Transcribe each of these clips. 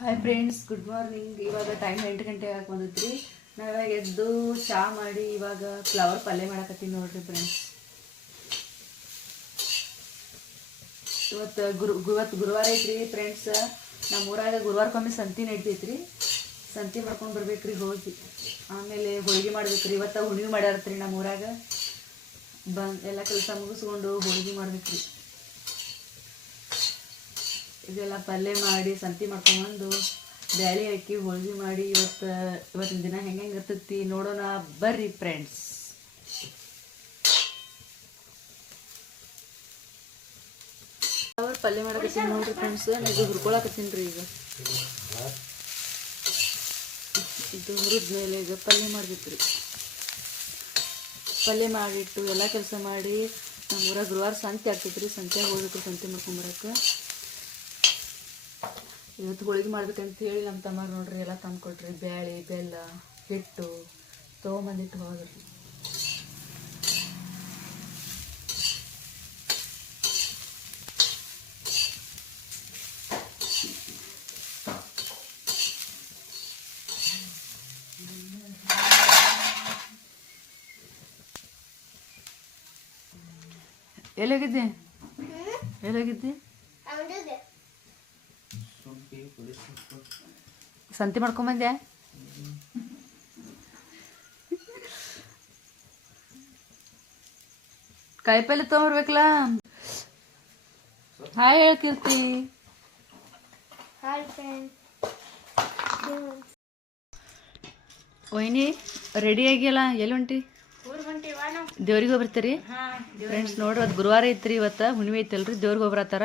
Hi friends, good morning. ಇವಾಗ time 8 ಗಂಟೆ ಆಗಿ ಬಂದೈತ್ರಿ. ನಾವಿವಾಗ ಎದ್ದು ಚಹಾ ಮಾಡಿ ಇವಾಗ ಫ್ಲವರ್ ಪಲ್ಯ ಮಾಡಕತ್ತೀನಿ ನೋಡ್ರಿ ಫ್ರೆಂಡ್ಸ್. ಇವತ್ತು ಗುರುವಾರ ಐತ್ರಿ ಫ್ರೆಂಡ್ಸ್. ನಮ್ಮ ಊರಾಗ ಗುರುವಾರಕ್ಕೊಮ್ಮೆ ಸಂತಿ ನಡಿತೈತ್ರಿ. ಸಂತಿ ಮಾಡ್ಕೊಂಡು ಬರ್ಬೇಕ್ರಿ ಹೋಗಿ. ಆಮೇಲೆ ಹೋಳಿಗೆ ಮಾಡ್ಬೇಕ್ರಿ. ಇವತ್ತು ಹುಣ್ಣಿಮೆ ಮಾಡ್ಯಾರತ್ರಿ ನಮ್ಮ ಊರಾಗ. ಎಲ್ಲ ಕೆಲಸ ಮುಗಿಸ್ಕೊಂಡು ಹೋಳಿಗೆ ಮಾಡ್ಬೇಕ್ರಿ. ಇದೆಲ್ಲ ಪಲ್ಯ ಮಾಡಿ ಸಂತಿ ಮಾಡ್ಕೊಂಡ್ಬಂದು ಬ್ಯಾಳಿ ಹಾಕಿ ಹೋಳಿಗೆ ಮಾಡಿ ಇವತ್ತಿನ ದಿನ ಹೆಂಗೆ ಇರ್ತೈತಿ ನೋಡೋಣ ಬರ್ರಿ ಫ್ರೆಂಡ್ಸ್. ಪಲ್ಯ ಮಾಡಕತ್ತೀನಿ ನೋಡ್ರಿ ಫ್ರೆಂಡ್ಸ್. ಇದು ಹುರ್ಕೊಳಕತ್ತೀನಿ ರೀ. ಈಗ ಇದು ಹುರಿದ್ಮೇಲೆ ಈಗ ಪಲ್ಯ ಮಾಡ್ಬೇಕ್ರಿ. ಪಲ್ಯ ಮಾಡಿಟ್ಟು ಎಲ್ಲ ಕೆಲಸ ಮಾಡಿ ನಮ್ಮ ಊರಾಗ ಗುರುವಾರ ಸಂತೆ ಆಗ್ತೈತ್ರಿ. ಸಂತೆಯಾಗ ಹೋಗ್ಬೇಕ್ರಿ ಸಂತೆ ಮಾಡ್ಕೊಂಬರಕ್ಕೆ. ಇವತ್ತು ಹೋಳಿಗೆ ಮಾಡ್ಬೇಕಂತ ಹೇಳಿ ನಮ್ಮ ತಮ್ಮ ನೋಡ್ರಿ ಎಲ್ಲ ತಂದು ಕೊಟ್ರಿ. ಬ್ಯಾಳಿ, ಬೆಲ್ಲ, ಹಿಟ್ಟು ತೊಗೊಂಬಂದಿಟ್ಟು ಹೋದ್ರಿ. ಎಲ್ಲೋಗಿದ್ದೆ? ಸಂತಿ ಮಾಡ್ಕೊಂಬಂದ್ಯಾ? ಕಾಯಿಪಲ್ಲೆ ತೊಗೊಂಬರ್ಬೇಕಲ್ಲ. ಹಾಯ್ ಹೇಳ್ತಿರ್ತಿ. ವೈನಿ ರೆಡಿ ಆಗಿಲ್ಲ? ಎಲ್ಲಿ ಹೊಂಟಿ? ದೇವ್ರಿಗೆ ಹೋಗ್ಬರ್ತೀರಿ ಫ್ರೆಂಡ್ಸ್. ನೋಡ್ರಿ ಅದು ಗುರುವಾರ ಐತ್ರಿ. ಇವತ್ತು ಹುಣ್ಣಿಮೆ ಐತಲ್ರಿ, ದೇವ್ರಿಗೆ ಹೋಗ್ಬರತ್ತಾರ.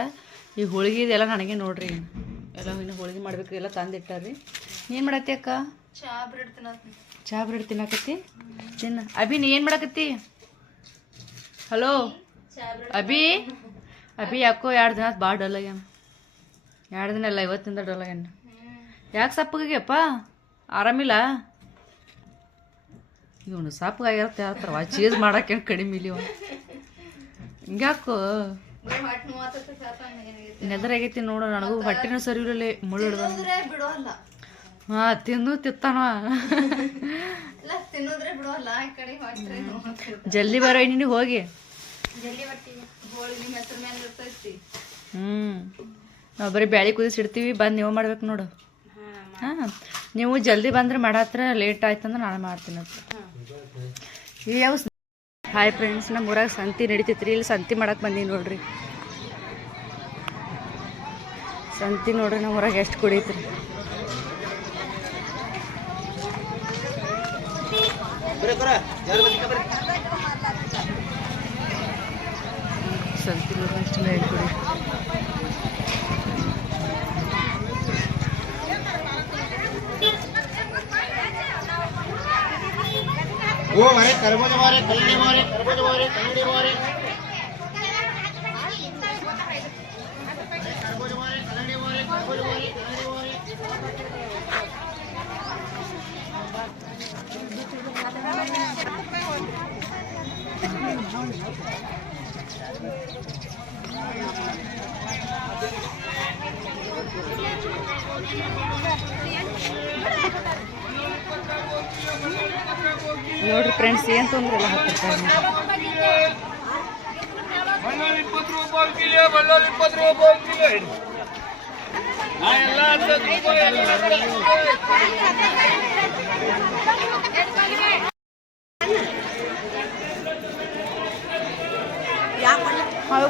ಈ ಹೋಳಿಗೆ ಇದೆಲ್ಲ ನನಗೆ ನೋಡ್ರಿ. ಎಲ್ಲ ಇನ್ನು ಹೋಳಿಗೆ ಮಾಡ್ಬೇಕ್ರಿ. ಎಲ್ಲ ತಂದಿಟ್ಟಾರ್ರಿ. ಏನು ಮಾಡತ್ತಿ ಅಕ್ಕ? ಚಹಾ ಬ್ರೆಡ್ ತಿನ್ನಕತ್ತಿ. ತಿನ್ನ. ಅಭಿ ನೀ ಏನು ಮಾಡಕತ್ತಿ? ಹಲೋ ಅಭಿ. ಯಾಕೋ 2 ದಿನ ಭಾಳ ಡಲ್ ಆಗ್ಯಾನ. 2 ದಿನ ಅಲ್ಲ, ಇವತ್ತಿಂದ ಡಲ್ ಆಗ್ಯಾನ. ಯಾಕೆ ಸಪ್ಪಗಾಗ್ಯಪ್ಪ? ಆರಾಮಿಲ್ಲ? ಇವನು ಸಪ್ಪಗಾಗಿರತ್ತೆ ಹೇಳ್ತಾರವ. ಚೀಸ್ ಮಾಡಕ್ಕೆ ಕಡಿಮೆ ಇಲ್ಲಿವ. ಹಿಂಗ್ಯಾಕೋ ನೆದರಾಗೈತಿ ನೋಡು. ನನಗೂ ಹೊಟ್ಟೆನೂ ಸರಿ ಇರಲಿ. ಮುಳ್ಳು ಹಿಡ್ದ. ಹಾಂ, ತಿತ್ತಾನ. ಜಲ್ದಿ ಬರೋ ನೀನು ಹೋಗಿ. ನಾವು ಬರೀ ಬ್ಯಾಳಿ ಕುದಿಸಿಡ್ತೀವಿ. ಬಂದು ನೀವು ಮಾಡ್ಬೇಕು ನೋಡು. ಹಾಂ, ನೀವು ಜಲ್ದಿ ಬಂದ್ರೆ ಮಾಡತ್ರ. ಲೇಟ್ ಆಯ್ತಂದ್ರೆ ನಾನು ಮಾಡ್ತೀನಿ ಅಂತ. ಯಾವ ಹಾಯ್ ಫ್ರೆಂಡ್ಸ್, ನಮ್ಮ ಊರಾಗ ಸಂತಿ ನಡಿತೈತ್ರಿ. ಇಲ್ಲಿ ಸಂತಿ ಮಾಡಕ್ಕೆ ಬಂದೀನಿ ನೋಡ್ರಿ. ಸಂತಿ ನೋಡ್ರಿ ನಮ್ಮ ಊರಾಗ ಎಷ್ಟು ಕುಡಿಯತ್ರಿ. ಸಂತಿ ನೋಡ್ರಿ ಎಷ್ಟು ಹೇಳಿ ಕುಡಿ. वो मारे तरबूज मारे कलड़ी मारे तरबूज मारे कलड़ी मारे तरबूज मारे कलड़ी मारे तरबूज मारे कलड़ी मारे. ನೋಡ್ರಿ ಫ್ರೆಂಡ್ಸ್, ಏನು ತೊಂದ್ರೆ ಇಲ್ಲ. 10 ರೂಪಾಯಿ. ಬಳ್ಳಾರಿ 20 ರೂಪಾಯಿ ಕಿಲೋ. ಬಳ್ಳಾರಿ 20 ರೂಪಾಯಿ ಕಿಲೋ. ಎಲ್ಲ 10 ರೂಪಾಯಿ.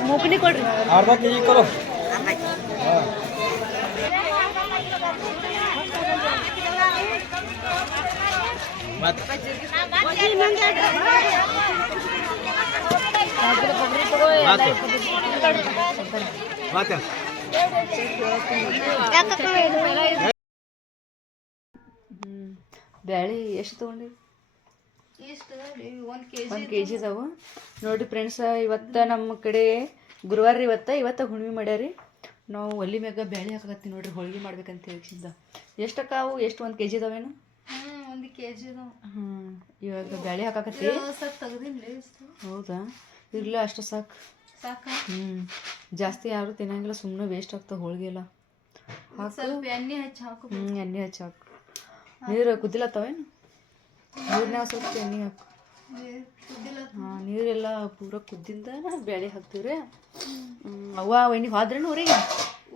ಮೂಪನಿ ಕೊಡ್ರಿ. अर्धा केजी करो. ಬ್ಯಾಳಿ ಎಷ್ಟು ತೊಗೊಂಡಿ? 1 kg ಇದಾವು ನೋಡಿರಿ ಫ್ರೆಂಡ್ಸ್. ಇವತ್ತು ನಮ್ಮ ಕಡೆ ಗುರುವಾರ ಇವತ್ತು ಹುಣ್ಣಿಮೆ ಮಾಡ್ಯಾರಿ. ನಾವು ಒಲಿ ಮ್ಯಾಗ ಬ್ಯಾಳಿ ಹಾಕತ್ತೀವಿ ನೋಡ್ರಿ. ಹೋಳಿಗೆ ಮಾಡ್ಬೇಕಂತ ಹೇಳಿಸಿಂದ. ಎಷ್ಟಕ್ಕ ಅವು? ಎಷ್ಟು 1 kg ಇದಾವೇನು? 1 kg ಇದಾವೆ. ಇವಾಗ ಬ್ಯಾಳಿ ಹಾಕಕತ್ತಿ. ಹೌದಾ? ಇರಲಿ, ಅಷ್ಟು ಸಾಕು. ಸಾಕ. ಜಾಸ್ತಿ ಯಾರು ತಿನ್ನಂಗಿಲ್ಲ. ಸುಮ್ಮನೆ ವೇಸ್ಟ್ ಆಗ್ತಾವೆ ಹೋಳಿಗೆ ಎಲ್ಲ. ಸ್ವಲ್ಪ ಎಣ್ಣೆ ಹಚ್ಚಿ ಹಾಕು. ಎಣ್ಣೆ ಹಚ್ಚಿ ಹಾಕು. ನೀರು ಕುದಿಲತ್ತವೇನು? ನೀರ್ನಾಗ ಸ್ವಲ್ಪ ಎಣ್ಣೆ ಹಾಕು. ಹಾಂ, ನೀರೆಲ್ಲ ಪೂರ ಕುದ್ದಿಂದ ಬ್ಯಾಳೆ ಹಾಕ್ತೀವ್ರಿ. ಅವ್ವ ಎಣ್ಣೆ ಹೋದ್ರೇನು ಊರಿಗೆ?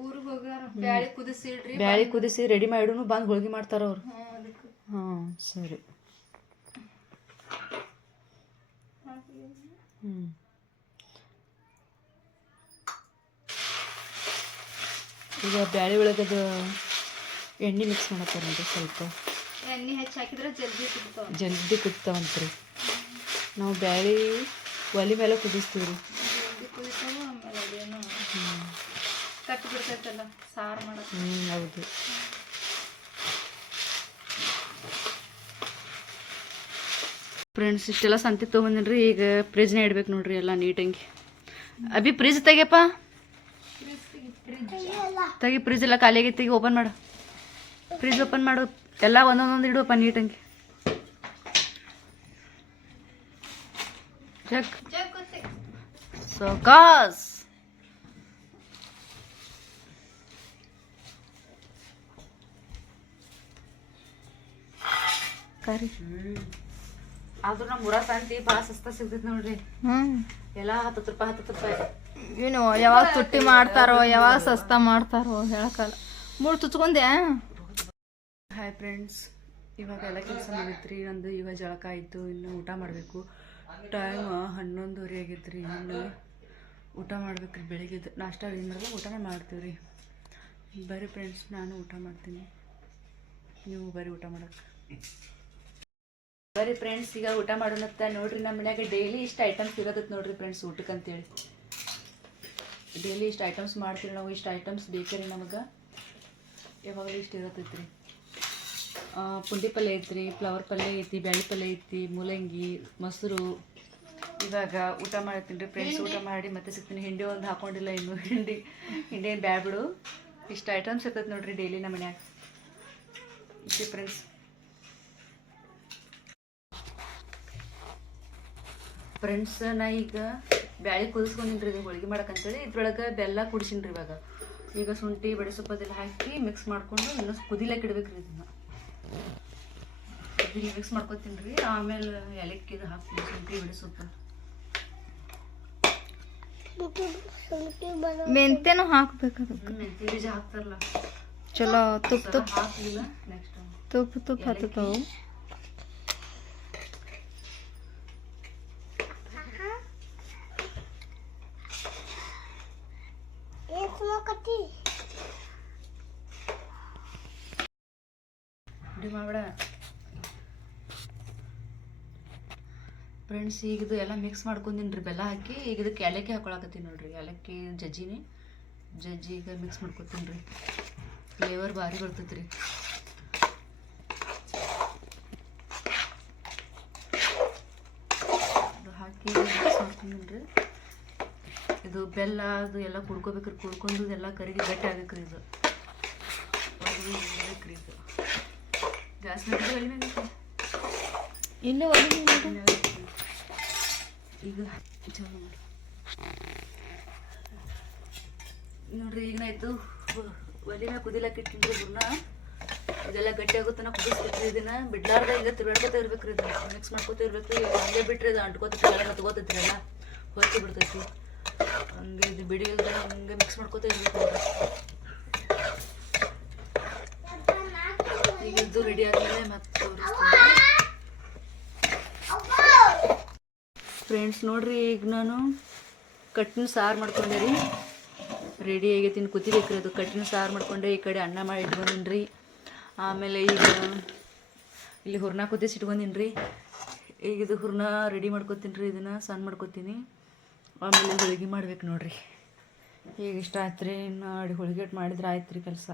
ಊರಿಗೆ ಹೋಗ್ಯಾರ. ಬ್ಯಾಳಿ ಕುದಿಸಿಡ್ರಿ. ಬ್ಯಾಳೆ ಕುದಿಸಿ ರೆಡಿ ಮಾಡಿಡು ಬಂದು ಹೋಳ್ಗೆ ಮಾಡ್ತಾರ ಅವ್ರು. ಹಾಂ ಸರಿ. ಈಗ ಬ್ಯಾಳೆ ಒಳಗದು ಎಣ್ಣೆ ಮಿಕ್ಸ್ ಮಾಡತ್ತಾರ ನೋಡ್ರಿ. ಸ್ವಲ್ಪ ಎಣ್ಣೆ ಹೆಚ್ಚಿ ಹಾಕಿದ್ರೆ ಜಲ್ದಿ ಕುದಿತಾವಂತ್ರಿ. ನಾವು ಬ್ಯಾಳೆ ಒಲೆ ಮೇಲೆ ಕುದಿಸ್ತೀವಿ ರೀ. ಕುದಿತಾವು. ಆಮೇಲೆ ಅದೇನು ಕಟ್ಟು ಬಿಡ್ತೈತಲ್ಲ ಸಾರು ಮಾಡೋದು. ಹೌದು. ಫ್ರೆಂಡ್ಸ್ ಇಷ್ಟೆಲ್ಲ ಸಂತೆ ತೊಗೊಂಡಿನ್ರಿ. ಈಗ ಫ್ರಿಜ್ನ ಇಡ್ಬೇಕು ನೋಡ್ರಿ ಎಲ್ಲ ನೀಟಂಗಿ. ಅಭಿ ಫ್ರಿಜ್ ತೆಗಿಯಪ್ಪ, ತೆಗಿ. ಫ್ರಿಜ್ ಎಲ್ಲ ಖಾಲಿ ಆಗೈತಿ. ಈಗ ಓಪನ್ ಮಾಡು, ಫ್ರಿಜ್ ಓಪನ್ ಮಾಡು. ಎಲ್ಲ ಒಂದೊಂದೊಂದು ಇಡುವಪ್ಪ ನೀಟಂಗಿ. ಜಗ್ ಸೋಕಾಸ್. ಕರಿ. ಆದ್ರೂ ನಮ್ಮ ಊರ ಸಂತಿ ಭಾಳ ಸಸ್ತಾ ಸಿಗ್ತೈತಿ ನೋಡ್ರಿ. ಎಲ್ಲ 10 ರೂಪಾಯಿ 10 ರೂಪಾಯಿ. ಏನು ಯಾವಾಗ ತುಟ್ಟಿ ಮಾಡ್ತಾರೋ ಯಾವಾಗ ಸಸ್ತಾ ಮಾಡ್ತಾರೋ ಹೇಳಕ್ಕಲ್ಲ. ಮೂಳು ತುಚ್ಕೊಂಡೆ. ಹಾಯ್ ಫ್ರೆಂಡ್ಸ್, ಇವಾಗ ಎಲ್ಲ ಕೆಲಸ ಮುಗಿತ್ರಿ. ನಂದು ಇವಾಗ ಜಳಕ ಆಯಿತು. ಇನ್ನು ಊಟ ಮಾಡಬೇಕು. ಟೈಮ್ 11:30 ಆಗೈತ್ರಿ. ಇನ್ನು ಊಟ ಮಾಡ್ಬೇಕ್ರಿ. ಬೆಳಿಗ್ಗೆ ನಾಷ್ಟ ಏನು ಮಾಡಿದ್ರೆ ಊಟನೇ ಮಾಡ್ತೀವಿ ರೀ. ಬರ್ರಿ ಫ್ರೆಂಡ್ಸ್, ನಾನು ಊಟ ಮಾಡ್ತೀನಿ, ನೀವು ಬರ್ರಿ ಊಟ ಮಾಡಕ್ಕೆ. ಬರ್ರಿ ಫ್ರೆಂಡ್ಸ್, ಈಗ ಊಟ ಮಾಡೋಣತ್ತ. ನೋಡ್ರಿ ನಮ್ಮ ಮನ್ಯಾಗ ಡೈಲಿ ಇಷ್ಟು ಐಟಮ್ಸ್ ಇರೋದಕ್ಕೆ ನೋಡ್ರಿ ಫ್ರೆಂಡ್ಸ್, ಊಟಕ್ಕೆ ಅಂತೇಳಿ ಡೈಲಿ ಇಷ್ಟು ಐಟಮ್ಸ್ ಮಾಡ್ತೀವಿ ನಾವು. ಇಷ್ಟು ಐಟಮ್ಸ್ ಬೇಕ್ರಿ ನಮಗೆ. ಯಾವಾಗಲೂ ಇಷ್ಟು ಇರತ್ತೈತ್ರಿ. ಪುಂಡಿ ಪಲ್ಯ ಐತ್ರಿ, ಫ್ಲವರ್ ಪಲ್ಯ ಐತಿ, ಬ್ಯಾಳಿ ಪಲ್ಯ ಐತಿ, ಮೂಲಂಗಿ, ಮೊಸರು. ಇವಾಗ ಊಟ ಮಾಡ್ತೀನಿ ರೀ ಫ್ರೆಂಡ್ಸ್. ಊಟ ಮಾಡಿ ಮತ್ತೆ ಸಿಗ್ತೀನಿ. ಹಿಂಡಿ ಒಂದು ಹಾಕೊಂಡಿಲ್ಲ ಇನ್ನು. ಹಿಂಡಿ ಏನು ಬ್ಯಾಡ್ ಬಿಡು. ಇಷ್ಟು ಐಟಮ್ಸ್ ಇರ್ತೈತೆ ನೋಡ್ರಿ ಡೈಲಿ ನಮ್ಮ ಮನ್ಯಾಗ. ಇಷ್ಟೇ ಫ್ರೆಂಡ್ಸ್. ಫ್ರೆಂಡ್ಸ್, ನಾ ಈಗ ಬ್ಯಾಳಿ ಕುದಿಸ್ಕೊಂಡಿನ್ರಿ ಇದು ಹೋಳಿಗೆ ಮಾಡಕ್ಕಂತೇಳಿ. ಇದ್ರೊಳಗೆ ಬೆಲ್ಲ ಕುಡಿಸಿನ್ರಿ. ಇವಾಗ ಈಗ ಶುಂಠಿ ಬಡೆ ಸೊಪ್ಪು ಅದೆಲ್ಲ ಹಾಕಿ ಮಿಕ್ಸ್ ಮಾಡಿಕೊಂಡು ಇನ್ನೂ ಕುದಿಲಕ್ಕೆ ಇಡ್ಬೇಕು ರೀ. ಇದನ್ನು ಇದನ್ನ ಮಿಕ್ಸ್ ಮಾಡ್ಕೊತೀನಿ ರೀ. ಆಮೇಲೆ ಏಲಕ್ಕಿ ಇದು ಹಾಕ್ತೀನಿ, ಶುಂಠಿ ಬಡೆ ಸೊಪ್ಪು. ಮೆಂತ್ಯನೂ ಹಾಕ್ಬೇಕು. ಮೆಂತ್ಯ ಬೀಜ ಹಾಕ್ತಾರಲ್ಲ, ಚಲೋ. ತುಪ್ಪ ಹಾಕಲಿಲ್ಲ. ನೆಕ್ಸ್ಟ್ ತುಪ್ಪ ಹತ್ತತಾವು. ಮಾಡಬೇಡ ಫ್ರೆಂಡ್ಸ್. ಈಗ ಇದು ಎಲ್ಲ ಮಿಕ್ಸ್ ಮಾಡ್ಕೊಂಡಿನಿ ರೀ ಬೆಲ್ಲ ಹಾಕಿ. ಈಗ ಇದಕ್ಕೆ ಏಲಕ್ಕಿ ಹಾಕೊಳಕತ್ತೀನಿ ನೋಡ್ರಿ. ಏಲಕ್ಕಿ ಜಜ್ಜಿನಿ. ಜಜ್ಜಿ ಈಗ ಮಿಕ್ಸ್ ಮಾಡ್ಕೊತೀನಿ ರೀ. ಫ್ಲೇವರ್ ಭಾರಿ ಬರ್ತೈತೆ ರೀ. ಅದು ಹಾಕಿ ಮಿಕ್ಸ್ ಮಾಡ್ಕೊಂಡಿನಿ ರೀ. ಇದು ಬೆಲ್ಲ ಅದು ಎಲ್ಲ ಕುಡ್ಕೋಬೇಕ್ರಿ. ಕುಡ್ಕೊಂಡು ಎಲ್ಲ ಕರಿಗೆ ಗಟ್ಟಿ ಆಗ್ಬೇಕ್ರಿ. ಇದು ಬೇಕ್ರಿ. ಇದು ಗ್ಯಾಸ್ ಮೇಲೆ ಒಲಿ ಮೇಲೆ ಇನ್ನೂ ಈಗ ಚಾಲು ಮಾಡಿ ನೋಡ್ರಿ. ಈಗನಾಯ್ತು. ಒಲಿನ ಕುದಿಲಕ್ಕೆ ಇಟ್ಟಿನ್ರಿ. ಹೂರ್ಣ ಇದೆಲ್ಲ ಗಟ್ಟಿ ಆಗುತ್ತಾನ ಕುದಿಸ್ಬೇಕ್ರಿ. ಇದನ್ನ ಬಿಡ್ಲಾರ್ದ ಈಗ ತಿರ್ಗಾಡ್ಕೊತ ಇರ್ಬೇಕ್ರಿ. ಇದನ್ನ ಮಿಕ್ಸ್ ಮಾಡ್ಕೊತ ಇರ್ಬೇಕ್ರಿ. ಹಂಗೆ ಬಿಟ್ರಿ ಇದು ಅಂಟ್ಕೋತೈತಿ, ಎಲ್ಲ ತಗೋತೈತ್ರಿ, ಎಲ್ಲ ಹೊತ್ತಿ ಬಿಡ್ತೈತಿ. ಹಂಗೆ ಇದು ಬಿಡಿ ಇಲ್ದ ಹಂಗೆ ಮಿಕ್ಸ್ ಮಾಡ್ಕೊತ ಇರ್ಬೇಕು. ಈಗ ಇದು ರೆಡಿ ಆದ್ಮೇಲೆ ಮತ್ತೆ ಫ್ರೆಂಡ್ಸ್ ನೋಡ್ರಿ. ಈಗ ನಾನು ಕಟ್ಟಿನ ಸಾರು ಮಾಡ್ಕೊಂಡೆ ರೀ. ರೆಡಿ ಆಗೈತಿ. ಇನ್ನು ಕುದಿಬೇಕ್ರಿ. ಅದು ಕಟ್ಟಿನ ಸಾರು ಮಾಡ್ಕೊಂಡೆ. ಈ ಕಡೆ ಅನ್ನ ಮಾಡಿ ಇಟ್ಕೊಂಡಿನಿ ರೀ. ಆಮೇಲೆ ಈಗ ಇಲ್ಲಿ ಹೂರ್ಣ ಕುದಿಸಿ ಇಟ್ಕೊಂಡಿನಿ ರೀ. ಈಗ ಇದು ಹೂರ್ಣ ರೆಡಿ ಮಾಡ್ಕೊತೀನಿ ರೀ. ಇದನ್ನು ಸಣ್ಣ ಮಾಡ್ಕೊತೀನಿ. ಆಮೇಲೆ ಹೋಳಿಗೆ ಮಾಡ್ಬೇಕು ನೋಡ್ರಿ. ಈಗ ಇಷ್ಟ ಆಯ್ತು ರೀ. ಇನ್ನು ಹೋಳಿಗೆ ಮಾಡಿದ್ರೆ ಆಯ್ತು ರೀ ಕೆಲಸ.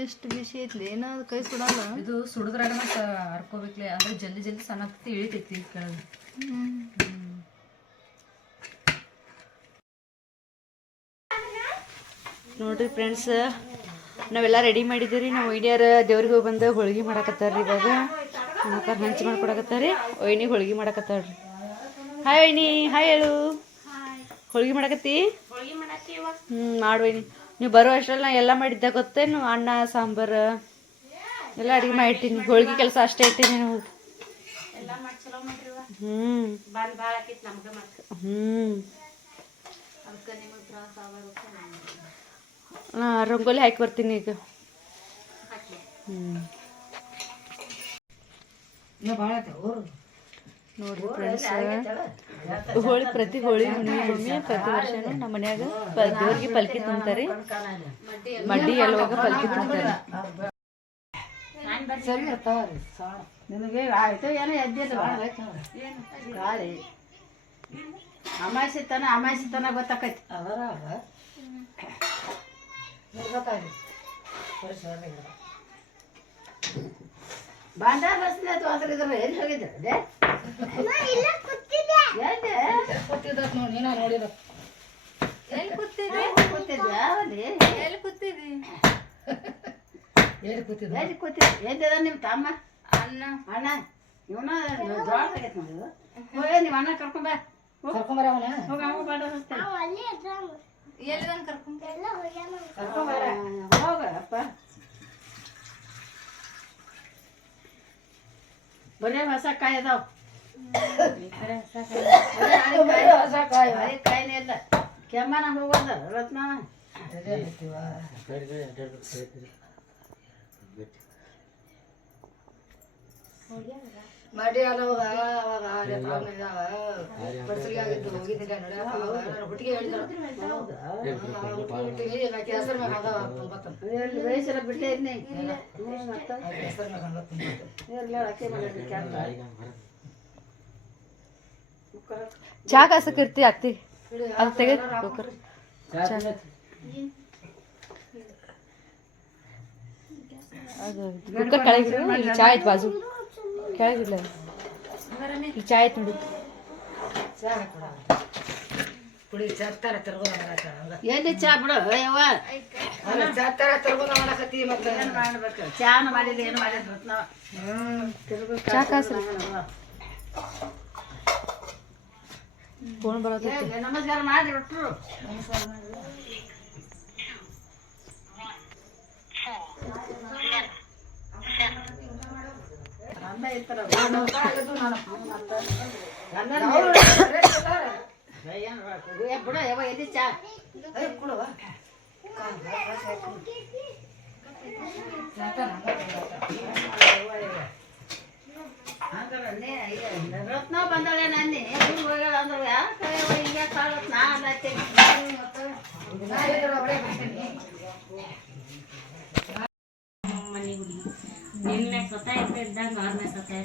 ಎಷ್ಟು ಬಿಸಿ ಐತ್ಲಿ. ಏನಾದ್ರು ಕೈ ಸುಡಲ್ಲ. ಇದು ಸುಡಿದ್ರಾಗ ಮತ್ತೆ ಹರ್ಕೋಬೇಕ್ಲಿ. ಅಂದ್ರೆ ಜಲ್ದಿ ಜಲ್ದಿ ಸಣ್ಣ ಆಗ್ತೈತಿ, ಇಳಿತೈತಿ ಕೆಳಗೆ. ನೋಡ್ರಿ ಫ್ರೆಂಡ್ಸ್, ನಾವೆಲ್ಲ ರೆಡಿ ಮಾಡಿದ್ದೀವಿ ರೀ. ನಾವು ವೈನಿಯರ್ ದೇವ್ರಿಗೆ ಹೋಗಿ ಬಂದು ಹೋಳಿಗೆ ಮಾಡಕತ್ತಾರ ರೀ. ಇವಾಗ ನಮ್ಮಕ್ಕ ಹಂಚಿ ಮಾಡ್ಕೊಡಕತ್ತಾರ ರೀ. ವೈನಿ ಹೋಳಿಗೆ ಮಾಡಕತ್ತಾಳ್ರಿ. ಹಾಯ್ ವೈನಿ, ಹಾಯ್ ಹೇಳು. ಹೋಳಿಗೆ ಮಾಡಕತ್ತಿ ಮಾಡುವೇನಿ ನೀವು ಬರೋ ಅಷ್ಟ್ರಲ್ಲಿ ನಾ ಎಲ್ಲ ಮಾಡಿದ್ದೆ ಗೊತ್ತೇನು ಅನ್ನ ಸಾಂಬಾರು ಎಲ್ಲ ಅಡುಗೆ ಮಾಡಿಟ್ಟಿನಿ ಹೋಳಿಗೆ ಕೆಲಸ ಅಷ್ಟೇ ಇಟ್ಟಿನಿ ನಾವು ರಂಗೋಲಿ ಹಾಕಿ ಬರ್ತೀನಿ ಈಗ ನೋಡ್ರಿ ಫ್ರೆಂಡ್ಸ್ ಹೋಳಿ ಪ್ರತಿ ಹೋಳಿ ಹುಣ್ಣಿಮೆ ಪ್ರತಿ ವರ್ಷನೂ ನಮ್ಮ ಮನ್ಯಾಗ ದೇವ್ರಿಗೆ ಪಲ್ಕಿ ತುಂಬ್ತಾರೆ ಮಡ್ಡಿ ಎಲ್ಲವಾಗ ಪಲ್ಕಿ ತುಂಬ್ತಾರೆ ನಿನಗೆ ಆಯ್ತು ಏನೋ ಎದ್ದಿದ್ದು ಗಾಳಿ ಅಮಾಸಿ ತನ ಗೊತ್ತಾಕೈತಿ ಬಾಂಡಾರ ಬಸ್ಲಿ ಅದು ಅದ್ರ ಇದ್ರ ಎಲ್ಲಿ ಹೋಗಿದ್ದೆ ಎಲ್ಲಿದ ನಿಮ್ಮ ತಮ್ಮ ಅಣ್ಣ ಇವನ ಜೋಳ ಆಗೈತೆ ನೋಡಿದ್ರು ಹೋಗಿ ನಿಮ್ಮ ಅಣ್ಣ ಕರ್ಕೊಂಬ ಹೋಗಪ್ಪ ಬರೀ ಹೊಸ ಕಾಯಿ ಅದಾವ ಕಾಯಿನೇ ಇಲ್ಲ ಕೆಮ್ಮನ ಹೋಗೋದ ರತ್ನ ಮಾಡಿ ಬಿಟ್ಟೆ ಚಾ ಕಾಸಕ್ಕಿರ್ತಿ ಆಗ್ತಿ ಅದು ತೆಗೆದು ಅದು ಕುಕ್ಕರ್ ಕೆಳಗಿಡು ಇಲ್ಲಿ ಚಾ ಆಯ್ತು ಬಾಜು ಕೆಳಗಿಡ್ಲ ಇಲ್ಲಿ ಚಾ ಆಯ್ತು ನೋಡಿ ಎಲ್ಲಿ ಚಾ ಬಿಡು ಯವ್ವ ಮಾಡ್ಬೇಕು ಚಾನು ಮಾಡಿಲ್ಲ ಏನು ಮಾಡಿದ್ರು ನಾವು ಚಾ ಕಾಸ್ರಿ ಫೋನ್ ಬರತ್ತೈತಿ ನಮಸ್ಕಾರ ಮಾಡಿ ಬಿಟ್ರು ಬಿಡ ಯಾವ ಎಲ್ಲಿ ಚಾ ರತ್ನ ಬಂದಳೆ ನನ್ನಿ ಹೋಗ್ಯಾಳ ಅಂದ್ರೆ ಯಾಕೆ ಈಗ ಕಾಳತ್ ನಾ ನಿನ್ನೆ ಸ್ವತಃ ಇದ್ದಂಗ ಆರ್ನೇ ಸ್ವತಃ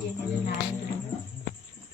ಏನಿಲ್ಲ